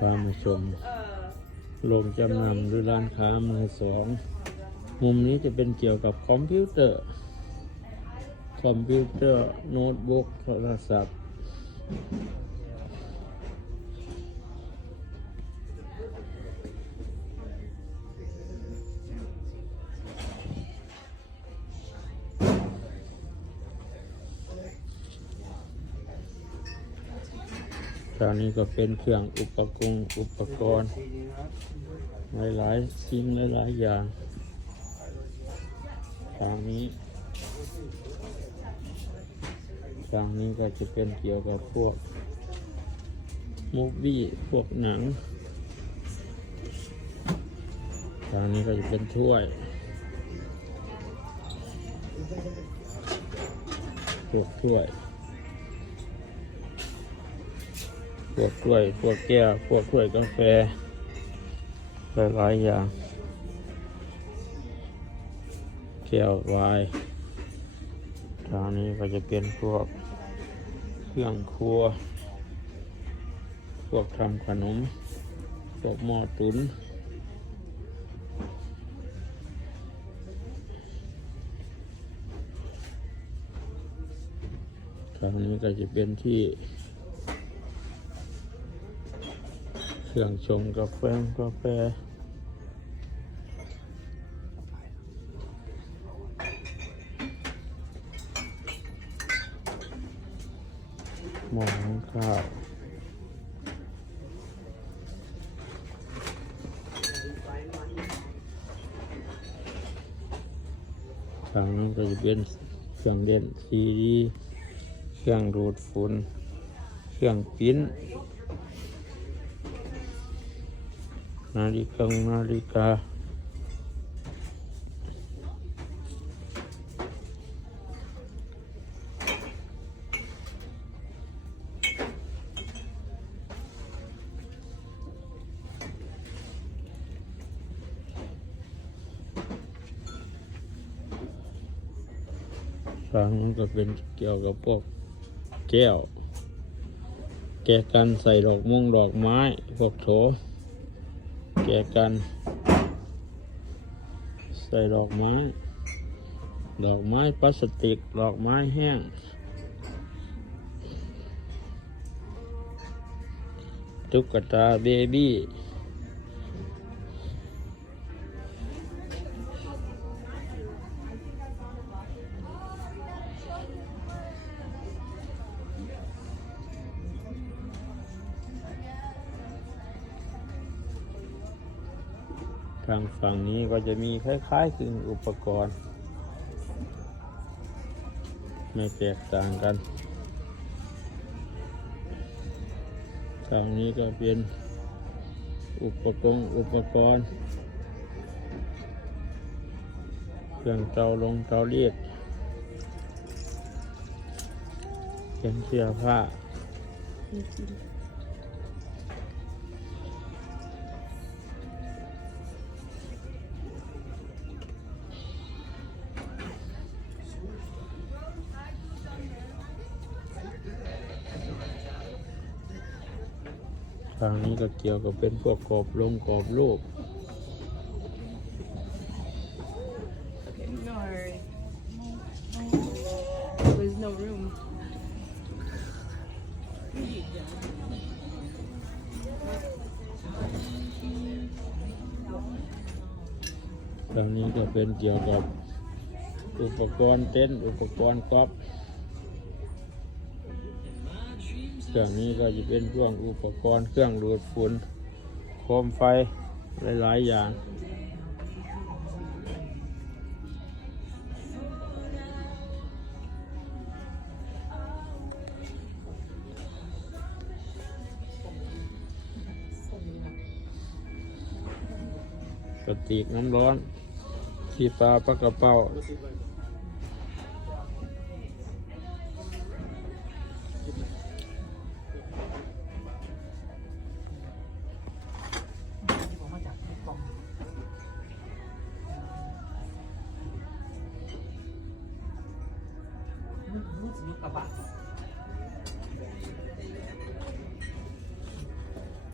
พามาชมโรงจำนำหรือร้านค้ามือสอง มุมนี้จะเป็นเกี่ยวกับคอมพิวเตอร์ คอมพิวเตอร์ โน้ตบุ๊กโทรศัพท์ ราวนี้ก็เป็นเครื่องอุปกรณ์อุปกรณ์ หลายๆสิ่งหลายๆอย่างทางนี้ทางนี้ก็จะเป็นเกี่ยวกับพวกมูฟวี่พวกหนังทางนี้ก็จะเป็นถ้วยพวกถ้วย พวกถ้วย พวกแก้ว พวกถ้วยกาแฟ หลายๆอย่าง แก้ววาย ทางนี้ก็จะเป็นพวกเครื่องครัว พวกทำขนม พวกหม้อตุน ทางนี้ก็จะเป็นที่ เครื่องชงกาแฟกาแฟหม้องข้าวทางนั้นก็จะเป็นเครื่องเล่นซีดี เครื่องดูดฝุ่น เครื่องปิ้น นาฬิกานาฬิกาทางนั้นก็เป็นเกี่ยวกับพวกแก้ว แกะกันใส่ดอกม่วงดอกไม้ พวกโถ แก่กัน ใส่ดอกไม้ ดอกไม้พลาสติก ดอกไม้แห้ง ตุ๊กตาเบบี้ ทางฝั่งนี้ก็จะมีคล้ายๆคืออุปกรณ์ ไม่แตกต่างกันทางนี้ก็เป็นอุปกรณ์อุปกรณ์เครื่องเตาลงเตาเรียดเป็นเสื้อผ้า ทางนี้ก็เกี่ยวกับเป็นพวกกรอบลงกรอบรูป No. There's no room. ทางนี้ก็เป็นเกี่ยวกับอุปกรณ์เต้นท์อุปกรณ์กอล์ฟ เครื่องนี้ก็จะเป็นพวกอุปกรณ์เครื่องดูดฝุ่นโคมไฟหลาย ๆ อย่าง กระติกน้ำร้อนที่ปลาปลากระเป๋า minutos no.